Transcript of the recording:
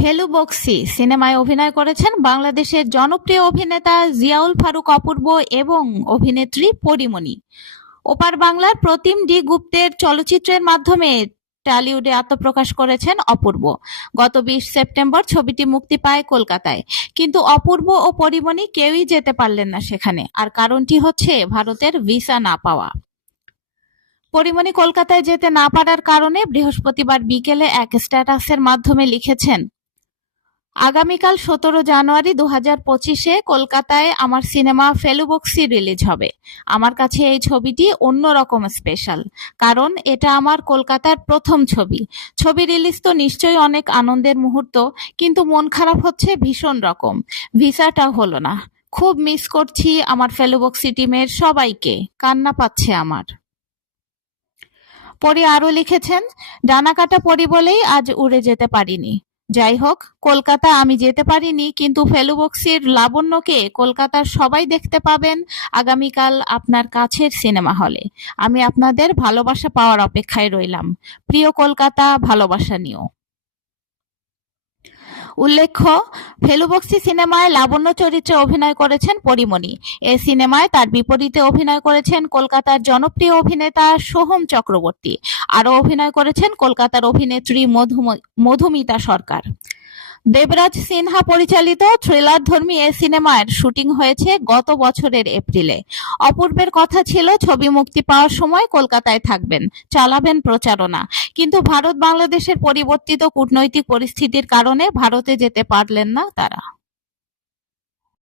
ফেলু বক্সি সিনেমায় অভিনয় করেছেন বাংলাদেশের জনপ্রিয় অভিনেতা জিয়াউল ফারুক অপূর্ব এবং অভিনেত্রী পরিমণি। ওপার বাংলার প্রতিম ডি গুপ্তের চলচ্চিত্রের মাধ্যমে টলিউডে আত্মপ্রকাশ করেছেন অপূর্ব। গত বিশ সেপ্টেম্বর ছবিটি মুক্তি পায় কলকাতায়। কিন্তু অপূর্ব ও পরিমণি কেউই যেতে পারলেন না সেখানে, আর কারণটি হচ্ছে ভারতের ভিসা না পাওয়া। পরিমণি কলকাতায় যেতে না পারার কারণে বৃহস্পতিবার বিকেলে এক স্ট্যাটাসের মাধ্যমে লিখেছেন আগামীকাল সতেরো জানুয়ারি দু হাজার পঁচিশে কলকাতায় আমার সিনেমা ফেলুবক্সি রিলিজ হবে। আমার কাছে এই ছবিটি অন্যরকম স্পেশাল, কারণ এটা আমার কলকাতার প্রথম ছবি। ছবি রিলিজ তো নিশ্চয়ই অনেক আনন্দের মুহূর্ত, কিন্তু মন খারাপ হচ্ছে ভীষণ রকম। ভিসাটা হলো না। খুব মিস করছি আমার ফেলুবক্সি টিমের সবাইকে, কান্না পাচ্ছে আমার। পরি আরও লিখেছেন, ডানা কাটা পরি বলেই আজ উড়ে যেতে পারিনি। যাই হোক, কলকাতা আমি যেতে পারিনি, কিন্তু ফেলুবক্সির লাবণ্যকে কলকাতার সবাই দেখতে পাবেন আগামীকাল আপনার কাছের সিনেমা হলে। আমি আপনাদের ভালোবাসা পাওয়ার অপেক্ষায় রইলাম। প্রিয় কলকাতা, ভালোবাসা নিও। উল্লেখ্য, ফেলুবক্সি সিনেমায় লাবণ্য চরিত্রে অভিনয় করেছেন পরিমণি। এ সিনেমায় তার বিপরীতে অভিনয় করেছেন কলকাতার জনপ্রিয় অভিনেতা সোহম চক্রবর্তী। আরও অভিনয় করেছেন কলকাতার অভিনেত্রী মধুম- মধুমিতা সরকার। দেবরাজ সিনহা পরিচালিত থ্রিলার ধর্মী এ সিনেমার শুটিং হয়েছে গত বছরের এপ্রিলে। অপূর্বের কথা ছিল, ছবি মুক্তি পাওয়ার সময় কলকাতায় থাকবেন, চালাবেন প্রচারণা। কিন্তু ভারত বাংলাদেশের পরিবর্তিত কূটনৈতিক পরিস্থিতির কারণে ভারতে যেতে পারলেন না তারা।